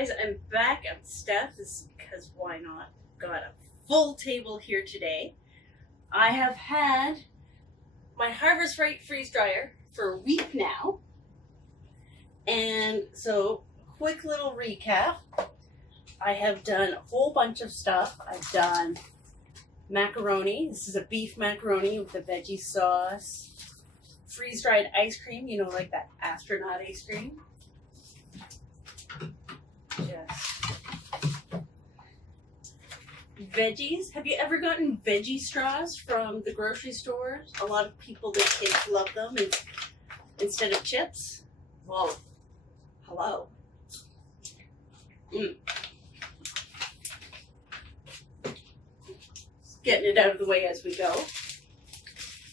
guys, I'm back. I'm Steph. This is because why not? Got a full table here today. I have had my Harvest Right freeze dryer for a week now. And so, quick little recap. I have done a whole bunch of stuff. I've done macaroni. This is a beef macaroni with a veggie sauce. Freeze-dried ice cream, you know, like that astronaut ice cream. Just veggies. Have you ever gotten veggie straws from the grocery stores? A lot of people, their kids love them instead of chips. Well, hello. Getting it out of the way as we go.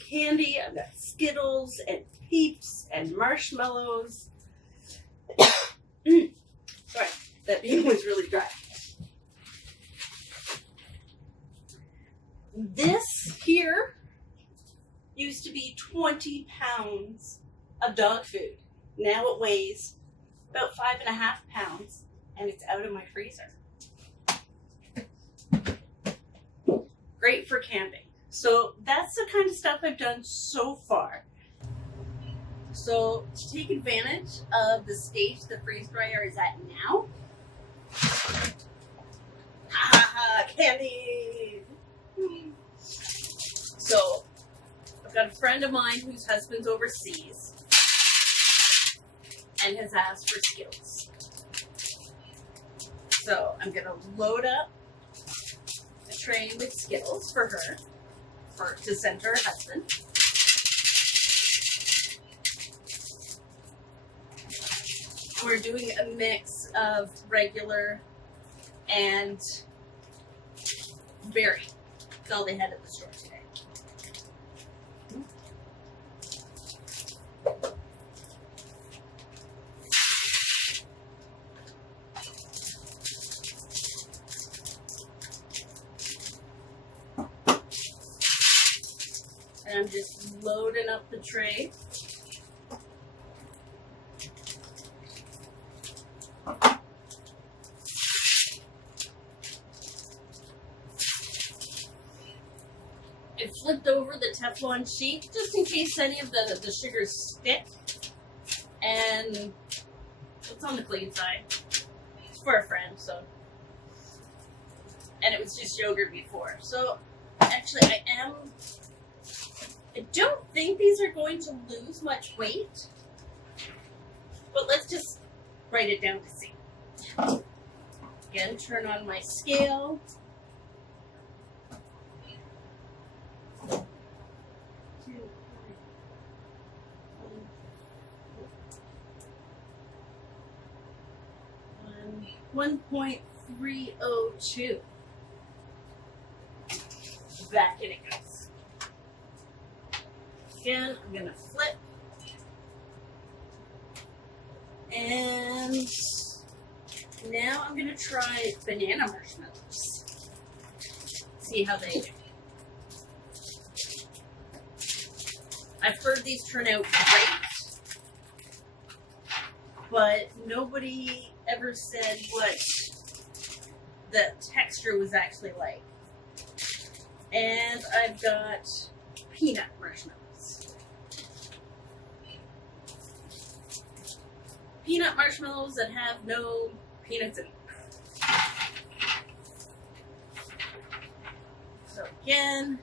Candy, I've got Skittles and Peeps and Marshmallows. Sorry, that bean was really dry. This here used to be 20 pounds of dog food. Now it weighs about 5.5 pounds, and it's out of my freezer. Great for camping. So that's the kind of stuff I've done so far. So to take advantage of the stage the freeze dryer is at now, Candies! So I've got a friend of mine whose husband's overseas and has asked for Skittles. So I'm gonna load up a tray with Skittles for her, to send to her husband. We're doing a mix of regular and berry. That's all they had at the store today. And I'm just loading up the tray. I flipped over the Teflon sheet just in case any of the sugars stick. And it's on the clean side. It's for a friend, so. And it was just yogurt before. So, actually, I don't think these are going to lose much weight. But let's just write it down to see. Again, turn on my scale. One 1.302. Back in it goes. Again, I'm gonna flip. And now I'm gonna try banana marshmallows. See how they do. I've heard these turn out great, but nobody ever said what the texture was actually like. And I've got peanut marshmallows. Peanut marshmallows that have no peanuts in them. So again,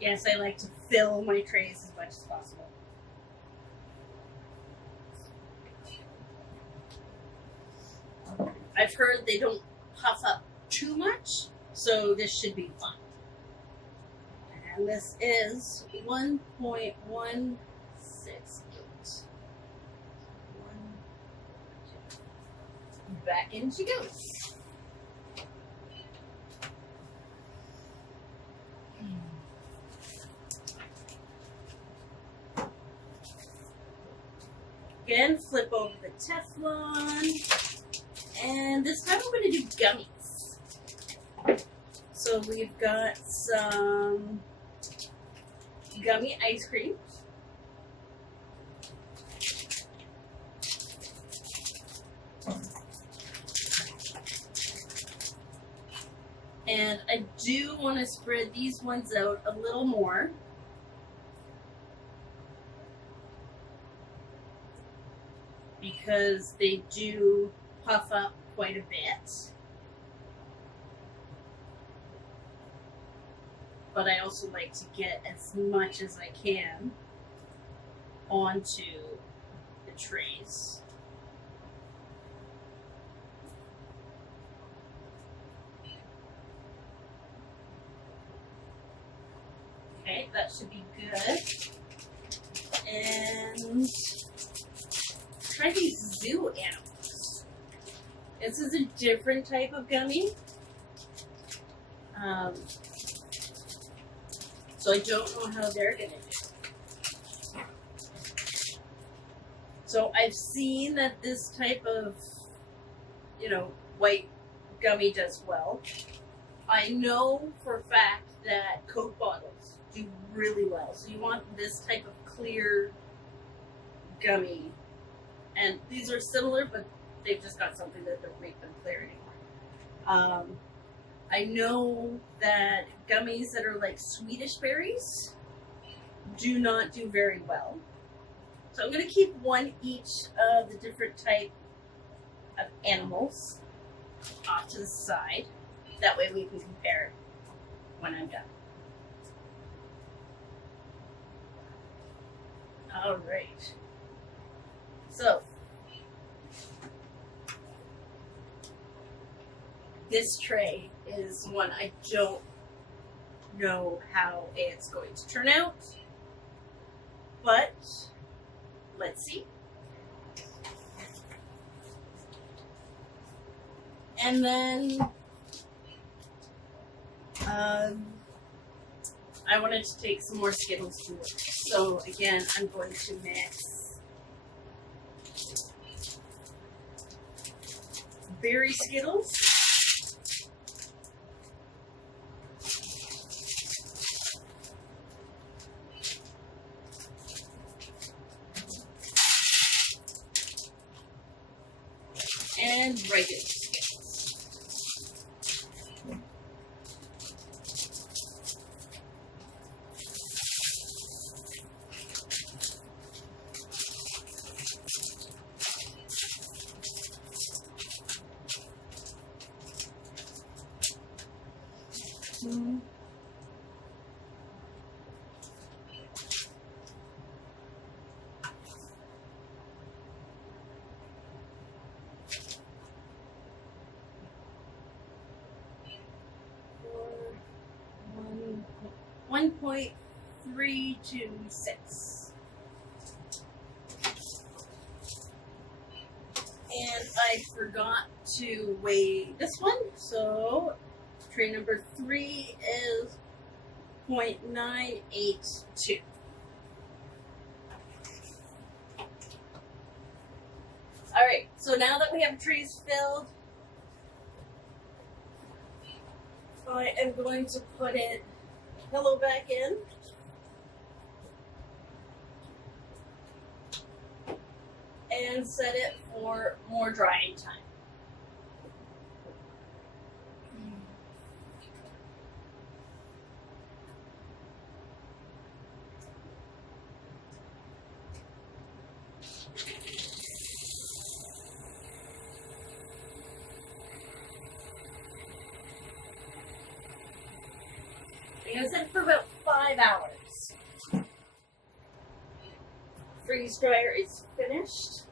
yes, I like to fill my trays as much as possible. I've heard they don't puff up too much, so this should be fun. And this is 1.168. Back in she goes. Again, flip over the Teflon. And this time I'm going to do gummies. So we've got some gummy ice cream. And I do want to spread these ones out a little more. Because they do puff up quite a bit. But I also like to get as much as I can onto the trays. Okay, that should be good. And try these zoo animals. This is a different type of gummy. So I don't know how they're gonna do. So I've seen that this type of, white gummy does well. I know for a fact that Coke bottles do really well. So you want this type of clear gummy. And these are similar, but they've just got something that don't make them clear anymore. I know that gummies that are like Swedish berries do not do very well. So I'm going to keep one each of the different type of animals off to the side. That way we can compare when I'm done. All right. So this tray is one I don't know how it's going to turn out, but let's see. And then I wanted to take some more Skittles to work. So again, I'm going to mix berry Skittles. And regular Skittles. One 1.326. And I forgot to weigh this one, so tray number 3 is 0.982. All right, so now that we have trays filled, I am going to put it pillow back in. And set it for more drying time. I'm going to set it for about 5 hours. Freeze dryer is finished.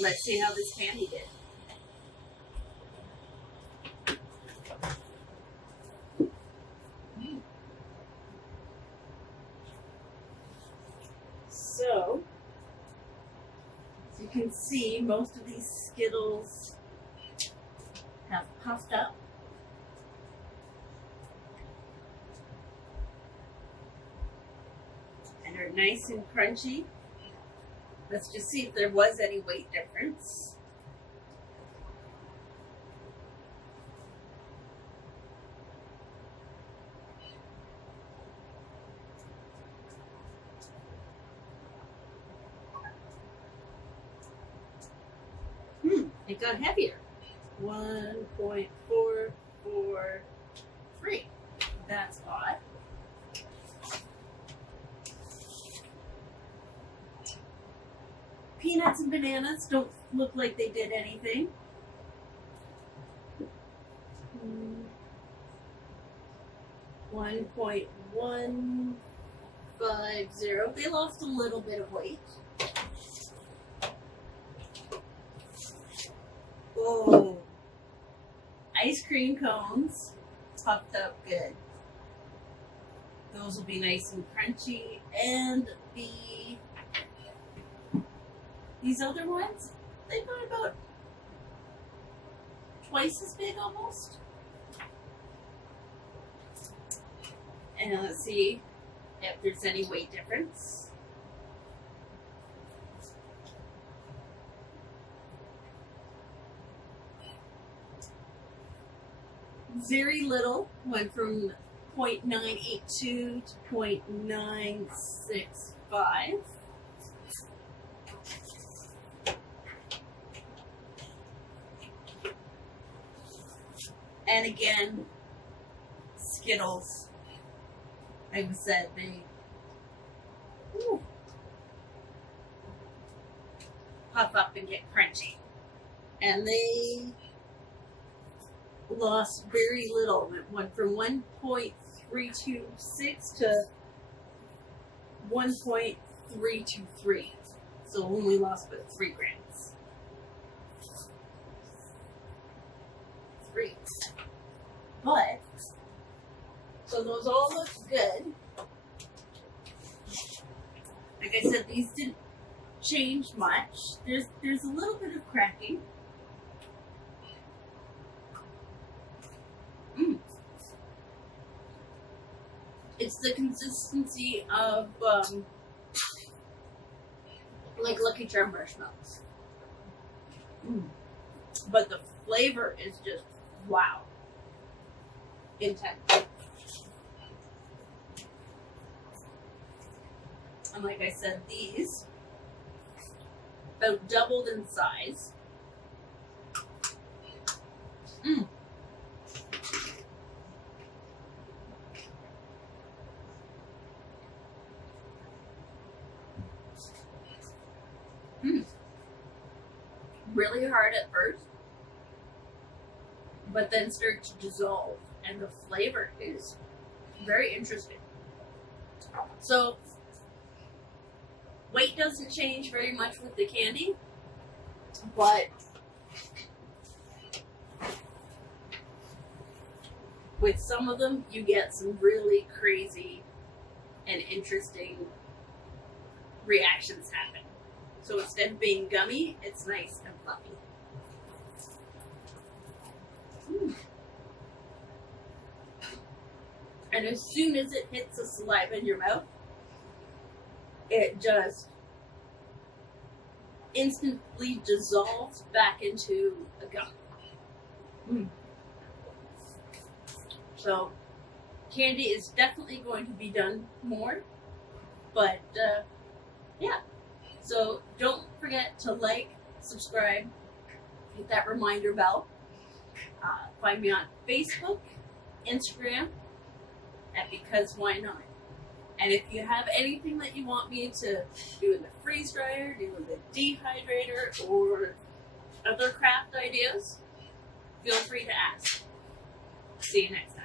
Let's see how this candy did. So, as you can see, most of these Skittles have puffed up. And are nice and crunchy. Let's just see if there was any weight difference. it got heavier. 1.443. That's odd. Peanuts and bananas don't look like they did anything. 1.150. They lost a little bit of weight. Oh, ice cream cones puffed up good. Those will be nice and crunchy. And these other ones, they got about twice as big almost. And let's see if there's any weight difference. Very little, went from 0.982 to 0.965. And again, Skittles, like I said, they puff up and get crunchy. And they lost very little. It went from 1.326 to 1.323. So only lost about 3 grams. 3. But, so those all look good. Like I said, these didn't change much. There's a little bit of cracking. It's the consistency of like Lucky Charm marshmallows. But the flavor is just wow. Intense. And like I said, these about doubled in size. Really hard at first, but then start to dissolve, and the flavor is very interesting. So weight doesn't change very much with the candy, but with some of them you get some really crazy and interesting reactions happen. So instead of being gummy, it's nice and fluffy. And as soon as it hits the saliva in your mouth, it just instantly dissolves back into a gum. So candy is definitely going to be done more, but yeah. So don't forget to like, subscribe, hit that reminder bell. Find me on Facebook, Instagram, at Because Why Not. And if you have anything that you want me to do in the freeze dryer, do in the dehydrator, or other craft ideas, feel free to ask. See you next time.